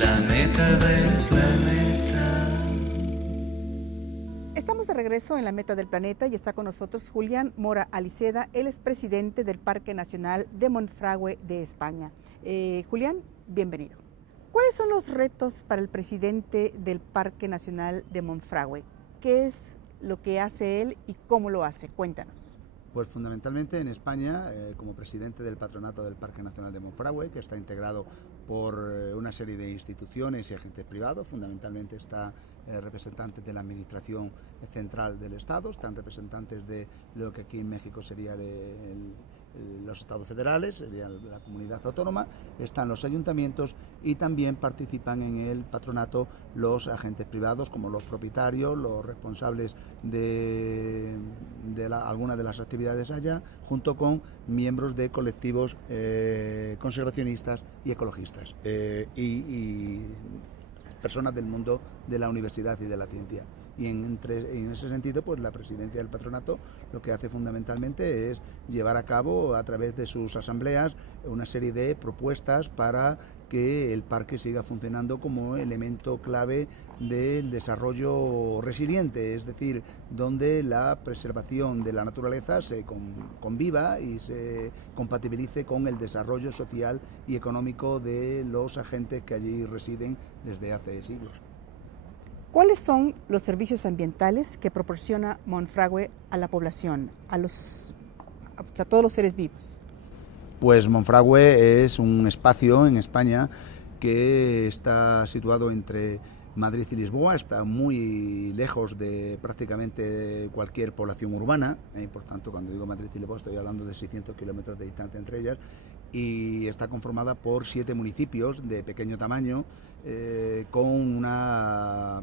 la meta del planeta. Estamos de regreso en la meta del planeta y está con nosotros Julián Mora Aliceda, él es presidente del Parque Nacional de Monfragüe de España. Julián, bienvenido. ¿Cuáles son los retos para el presidente del Parque Nacional de Monfragüe? ¿Qué es lo que hace él y cómo lo hace? Cuéntanos. Pues fundamentalmente en España, como presidente del patronato del Parque Nacional de Monfragüe, que está integrado por una serie de instituciones y agentes privados, fundamentalmente está representantes de la Administración Central del Estado, están representantes de lo que aquí en México sería los estados federales, sería la comunidad autónoma, están los ayuntamientos y también participan en el patronato los agentes privados como los propietarios, los responsables de algunas de las actividades allá, junto con miembros de colectivos conservacionistas y ecologistas y personas del mundo de la universidad y de la ciencia. Y en ese sentido, pues la presidencia del patronato lo que hace fundamentalmente es llevar a cabo, a través de sus asambleas, una serie de propuestas para que el parque siga funcionando como elemento clave del desarrollo resiliente, es decir, donde la preservación de la naturaleza se conviva y se compatibilice con el desarrollo social y económico de los agentes que allí residen desde hace siglos. ¿Cuáles son los servicios ambientales que proporciona Monfragüe a la población, a todos los seres vivos? Pues Monfragüe es un espacio en España que está situado entre Madrid y Lisboa, está muy lejos de prácticamente cualquier población urbana, por tanto cuando digo Madrid y Lisboa estoy hablando de 600 kilómetros de distancia entre ellas, y está conformada por 7 municipios de pequeño tamaño, con una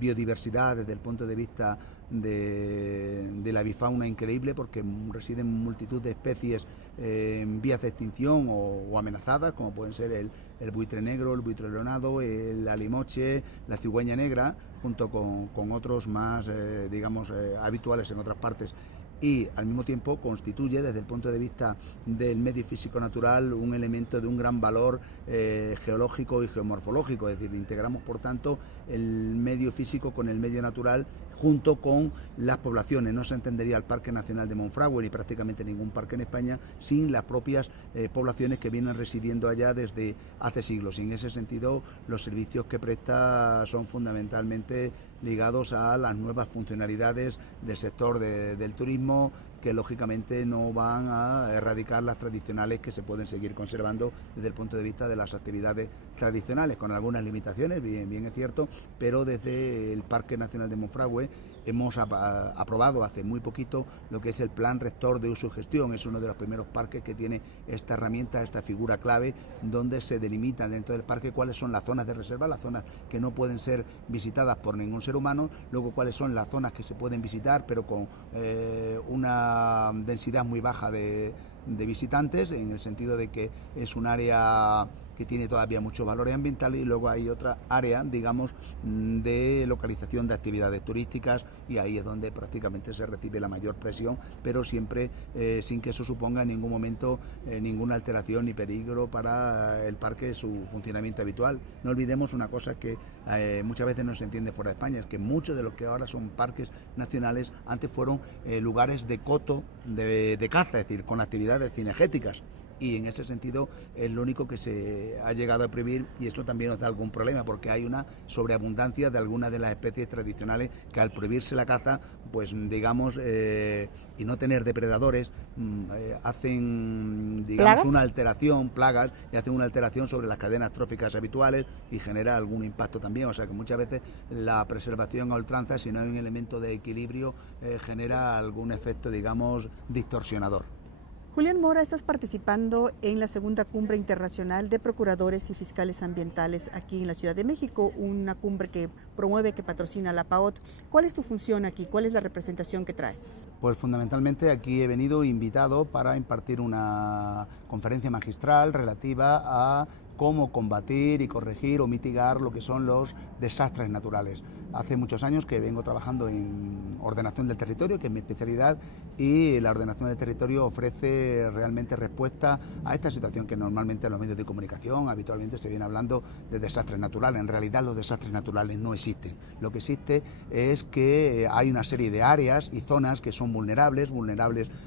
biodiversidad desde el punto de vista de la bifauna increíble, porque residen multitud de especies en vías de extinción o amenazadas, como pueden ser el buitre negro, el buitre leonado, el alimoche, la cigüeña negra, junto con otros más, habituales en otras partes. Y al mismo tiempo constituye, desde el punto de vista del medio físico natural, un elemento de un gran valor geológico y geomorfológico, es decir, integramos por tanto el medio físico con el medio natural junto con las poblaciones. No se entendería el Parque Nacional de Monfragüe ni prácticamente ningún parque en España sin las propias poblaciones que vienen residiendo allá desde hace siglos. Y en ese sentido los servicios que presta son fundamentalmente ligados a las nuevas funcionalidades del sector del turismo, que lógicamente no van a erradicar las tradicionales que se pueden seguir conservando desde el punto de vista de las actividades tradicionales, con algunas limitaciones, bien es cierto, pero desde el Parque Nacional de Monfragüe hemos aprobado hace muy poquito lo que es el Plan Rector de Uso y Gestión. Es uno de los primeros parques que tiene esta herramienta, esta figura clave, donde se delimitan dentro del parque cuáles son las zonas de reserva, las zonas que no pueden ser visitadas por ningún ser humano, luego cuáles son las zonas que se pueden visitar, pero con una densidad muy baja de visitantes, en el sentido de que es un área que tiene todavía muchos valores ambientales, y luego hay otra área, digamos, de localización de actividades turísticas, y ahí es donde prácticamente se recibe la mayor presión, pero siempre sin que eso suponga en ningún momento ninguna alteración ni peligro para el parque, su funcionamiento habitual. No olvidemos una cosa que muchas veces no se entiende fuera de España, es que muchos de los que ahora son parques nacionales antes fueron lugares de coto de caza, es decir, con actividades cinegéticas. Y en ese sentido es lo único que se ha llegado a prohibir, y esto también nos da algún problema porque hay una sobreabundancia de algunas de las especies tradicionales que, al prohibirse la caza, pues digamos, y no tener depredadores, hacen, digamos, ¿Plagas? una alteración, plagas, y hacen una alteración sobre las cadenas tróficas habituales y genera algún impacto también. O sea que muchas veces la preservación a ultranza, si no hay un elemento de equilibrio, genera algún efecto, digamos, distorsionador. Julián Mora, estás participando en la segunda cumbre internacional de procuradores y fiscales ambientales aquí en la Ciudad de México, una cumbre que promueve, que patrocina la PAOT. ¿Cuál es tu función aquí? ¿Cuál es la representación que traes? Pues fundamentalmente aquí he venido invitado para impartir una conferencia magistral relativa a cómo combatir y corregir o mitigar lo que son los desastres naturales. Hace muchos años que vengo trabajando en ordenación del territorio, que es mi especialidad, y la ordenación del territorio ofrece realmente respuesta a esta situación que normalmente en los medios de comunicación habitualmente se viene hablando de desastres naturales. En realidad los desastres naturales no existen. Lo que existe es que hay una serie de áreas y zonas que son vulnerables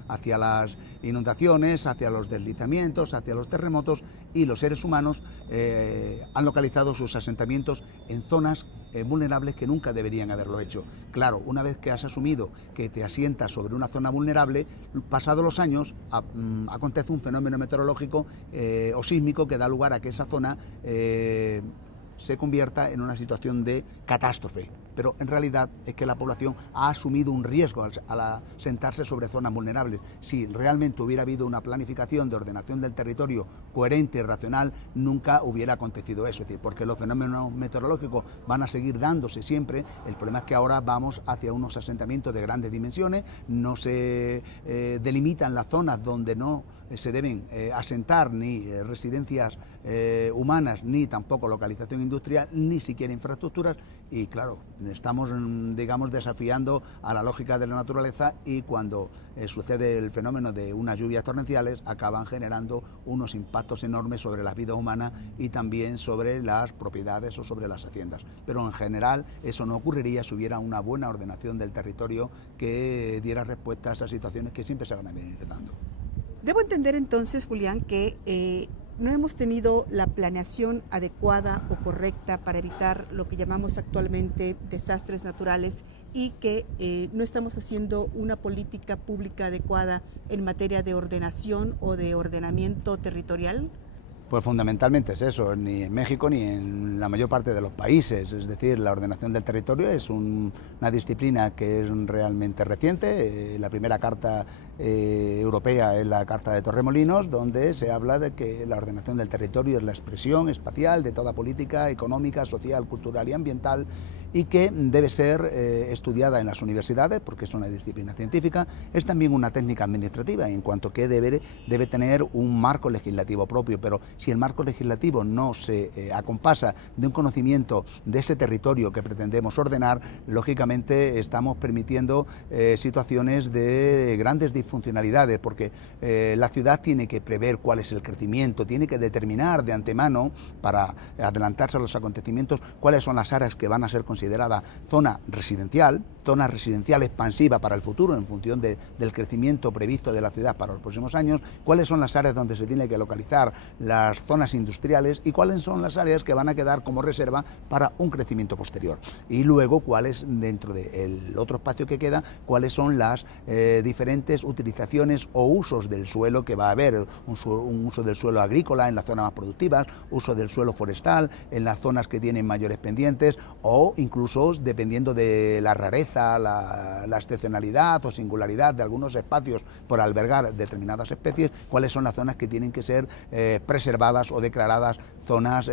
hacia las inundaciones, hacia los deslizamientos, hacia los terremotos, y los seres humanos han localizado sus asentamientos en zonas vulnerables que nunca deberían haberlo hecho. Claro, una vez que has asumido que te asientas sobre una zona vulnerable, pasados los años acontece un fenómeno meteorológico o sísmico que da lugar a que esa zona se convierta en una situación de catástrofe. Pero en realidad es que la población ha asumido un riesgo al sentarse sobre zonas vulnerables. Si realmente hubiera habido una planificación de ordenación del territorio coherente y racional, nunca hubiera acontecido eso. Es decir, porque los fenómenos meteorológicos van a seguir dándose siempre. El problema es que ahora vamos hacia unos asentamientos de grandes dimensiones, no se delimitan las zonas donde no se deben asentar ni residencias humanas, ni tampoco localización industrial, ni siquiera infraestructuras, y claro, estamos, digamos, desafiando a la lógica de la naturaleza, y cuando sucede el fenómeno de unas lluvias torrenciales acaban generando unos impactos enormes sobre la vida humana y también sobre las propiedades o sobre las haciendas. Pero en general eso no ocurriría si hubiera una buena ordenación del territorio que diera respuesta a esas situaciones que siempre se van a venir dando. Debo entender entonces, Julián, que no hemos tenido la planeación adecuada o correcta para evitar lo que llamamos actualmente desastres naturales, y que no estamos haciendo una política pública adecuada en materia de ordenación o de ordenamiento territorial. Pues fundamentalmente es eso, ni en México ni en la mayor parte de los países. Es decir, la ordenación del territorio es una disciplina que es realmente reciente. La primera carta europea es la Carta de Torremolinos, donde se habla de que la ordenación del territorio es la expresión espacial de toda política económica, social, cultural y ambiental, y que debe ser estudiada en las universidades porque es una disciplina científica. Es también una técnica administrativa, en cuanto que debe tener un marco legislativo propio, pero si el marco legislativo no se acompasa de un conocimiento de ese territorio que pretendemos ordenar, lógicamente estamos permitiendo situaciones de grandes disfuncionalidades, porque la ciudad tiene que prever cuál es el crecimiento, tiene que determinar de antemano, para adelantarse a los acontecimientos, cuáles son las áreas que van a ser consideradas zona residencial expansiva para el futuro en función del crecimiento previsto de la ciudad para los próximos años, cuáles son las áreas donde se tiene que localizar las zonas industriales y cuáles son las áreas que van a quedar como reserva para un crecimiento posterior. Y luego cuáles, dentro del otro espacio que queda, cuáles son las diferentes utilizaciones o usos del suelo que va a haber, un uso del suelo agrícola en las zonas más productivas, uso del suelo forestal en las zonas que tienen mayores pendientes, o incluso dependiendo de la rareza, la excepcionalidad o singularidad de algunos espacios por albergar determinadas especies, cuáles son las zonas que tienen que ser preservadas o declaradas zonas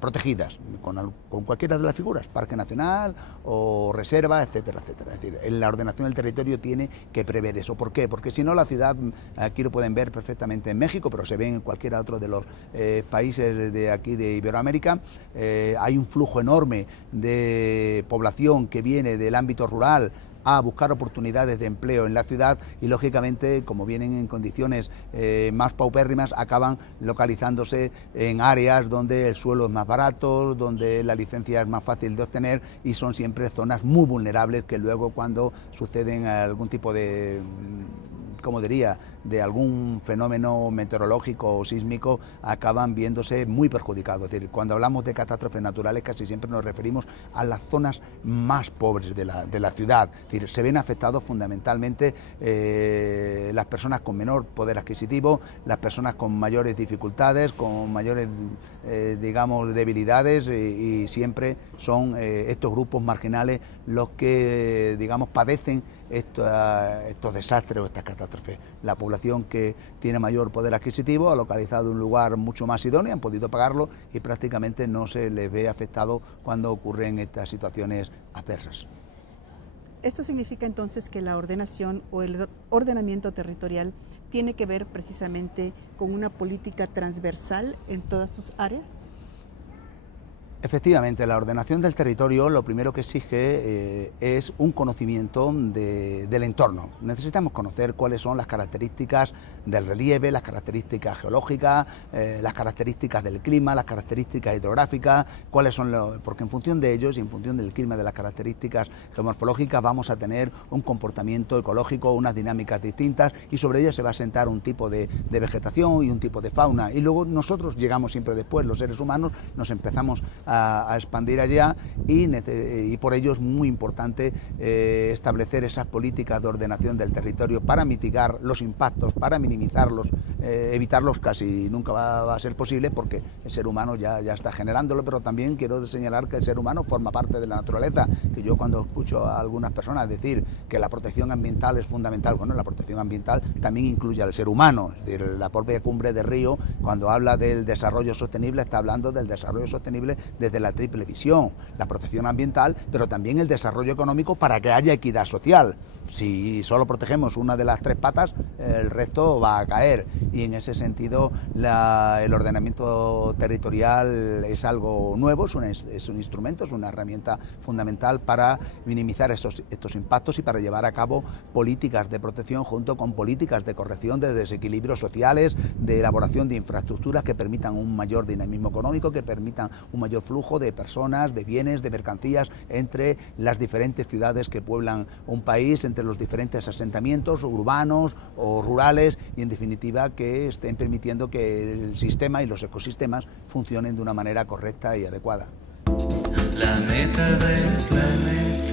protegidas, con cualquiera de las figuras, parque nacional o reserva, etcétera, etcétera. Es decir, la ordenación del territorio tiene que prever eso. ¿Por qué? Porque si no, la ciudad, aquí lo pueden ver perfectamente en México, pero se ve en cualquier otro de los países de aquí de Iberoamérica, hay un flujo enorme de población que viene del ámbito rural a buscar oportunidades de empleo en la ciudad, y lógicamente, como vienen en condiciones más paupérrimas, acaban localizándose en áreas donde el suelo es más barato, donde la licencia es más fácil de obtener, y son siempre zonas muy vulnerables que luego, cuando suceden algún tipo de, como diría, de algún fenómeno meteorológico o sísmico, acaban viéndose muy perjudicados. Es decir, cuando hablamos de catástrofes naturales casi siempre nos referimos a las zonas más pobres de la ciudad. Es decir, se ven afectados fundamentalmente las personas con menor poder adquisitivo, las personas con mayores dificultades, con mayores, digamos, debilidades, y siempre son estos grupos marginales los que, digamos, padecen estos desastres o estas catástrofes. La población que tiene mayor poder adquisitivo ha localizado un lugar mucho más idóneo, han podido pagarlo, y prácticamente no se les ve afectado cuando ocurren estas situaciones adversas. Esto significa entonces que la ordenación o el ordenamiento territorial tiene que ver precisamente con una política transversal en todas sus áreas. Efectivamente, la ordenación del territorio lo primero que exige es un conocimiento del entorno. Necesitamos conocer cuáles son las características del relieve, las características geológicas, las características del clima, las características hidrográficas, porque en función de ellos y en función del clima, de las características geomorfológicas, vamos a tener un comportamiento ecológico, unas dinámicas distintas, y sobre ellas se va a asentar un tipo de vegetación y un tipo de fauna. Y luego nosotros llegamos siempre después, los seres humanos, nos empezamos a expandir allá y por ello es muy importante establecer esas políticas de ordenación del territorio para mitigar los impactos, para minimizarlos, evitarlos casi nunca va a ser posible porque el ser humano ya está generándolo, pero también quiero señalar que el ser humano forma parte de la naturaleza, que yo cuando escucho a algunas personas decir que la protección ambiental es fundamental, bueno, la protección ambiental también incluye al ser humano, es decir, la propia Cumbre de Río, cuando habla del desarrollo sostenible, está hablando del desarrollo sostenible desde la triple visión, la protección ambiental, pero también el desarrollo económico para que haya equidad social. Si solo protegemos una de las tres patas, el resto va a caer, y en ese sentido el ordenamiento territorial es algo nuevo, es un instrumento, es una herramienta fundamental para minimizar estos impactos y para llevar a cabo políticas de protección junto con políticas de corrección de desequilibrios sociales, de elaboración de infraestructuras que permitan un mayor dinamismo económico, que permitan un mayor flujo de personas, de bienes, de mercancías entre las diferentes ciudades que pueblan un país, entre los diferentes asentamientos urbanos o rurales, y en definitiva que estén permitiendo que el sistema y los ecosistemas funcionen de una manera correcta y adecuada. La neta del planeta.